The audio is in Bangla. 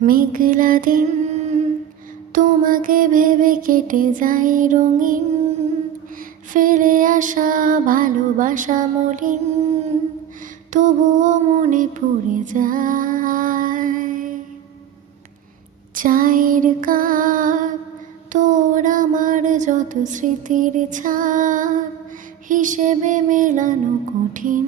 মেঘলা দিন তোমাকে ভেবে কেটে যাই রঙিন, ফিরে আসা ভালোবাসা মলিন, তবুও মনে পড়ে যায়। চায়ের কাপ তোর আমার যত স্মৃতির ছাপ, হিসেবে মেলানো কঠিন।